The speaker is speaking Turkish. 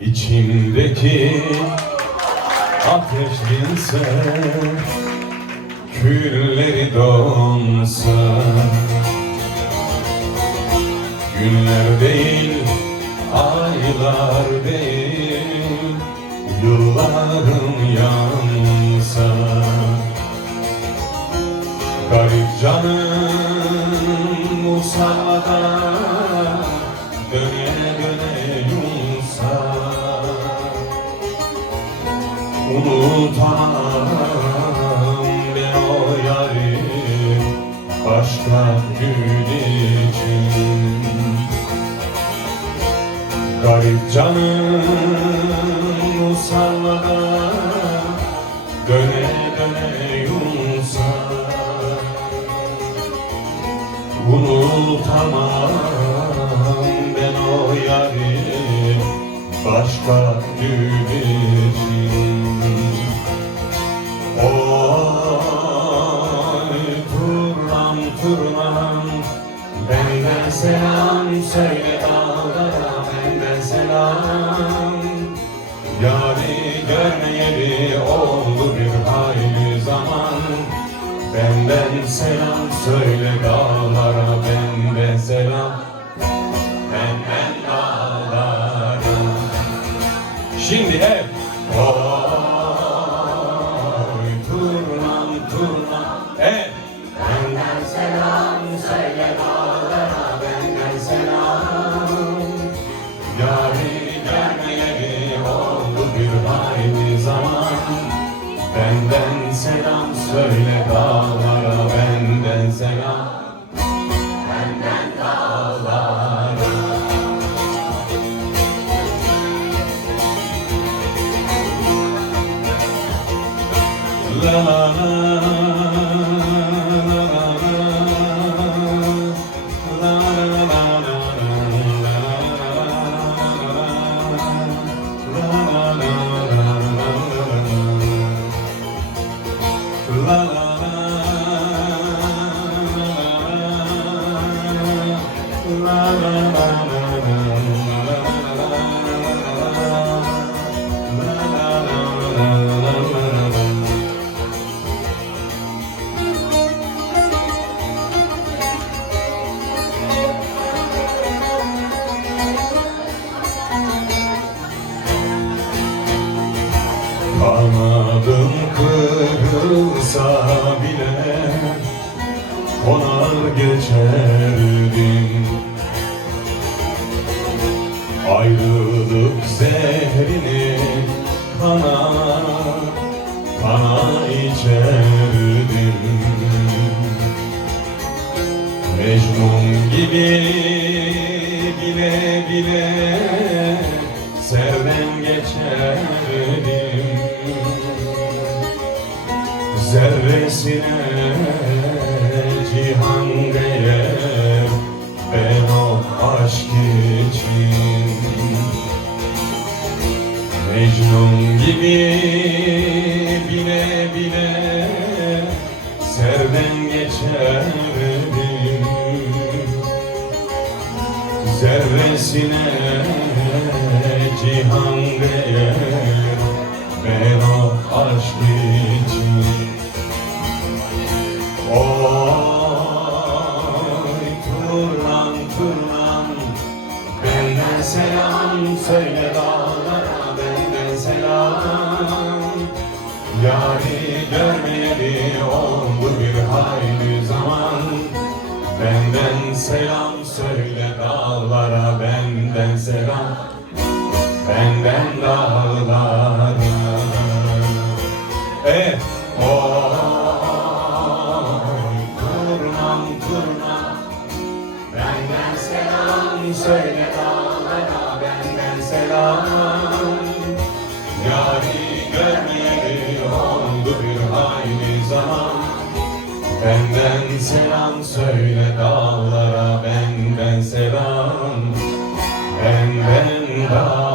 İçimdeki ateş dinse, külleri donsa, günler değil, aylar değil, yıllarım yansa, garip canım usada döne döne yunsa, unutamam ben o yâri başka gün için. Garip canım usallada döne döne yunsa, unutamam ben o yâri başka gün için. Oy turnam turnam, benden selam söyle dağlara, benden selam. Yâri görmeyeli oldu bir hayli zaman, benden selam söyle dağlara, benden selam, benden dağlara. Şimdi hep oy turnam turnam, hep benden selam söyle dağlara, benden selam. Yâri görmeyeli oldu bir hayli zaman, benden selam söyle dağlara, benden selam, benden dağlara. La la la kanadım kırılsa bile konar geçerdim. Ayrılık zehrini kana kana içerdim. Mecnun gibi bile bile serden geçerdim. Zerresine cihan değer ben o aşk için. Mecnun gibi bile bile serden geçerdim. Zerresine cihan değer ben o aşk için. Oy turnam turnam, benden selam söyle dağlara, benden selam. Yâri görmeyeli oldu bir hayli zaman, benden selam söyle dağlara, benden selam, benden dağlara. Oy turnam turnam, benden selam söyle dağlara, benden selam. Yâri görmeyeli oldu bir hayli zaman, benden selam söyle dağlara, benden selam, benden dağlara.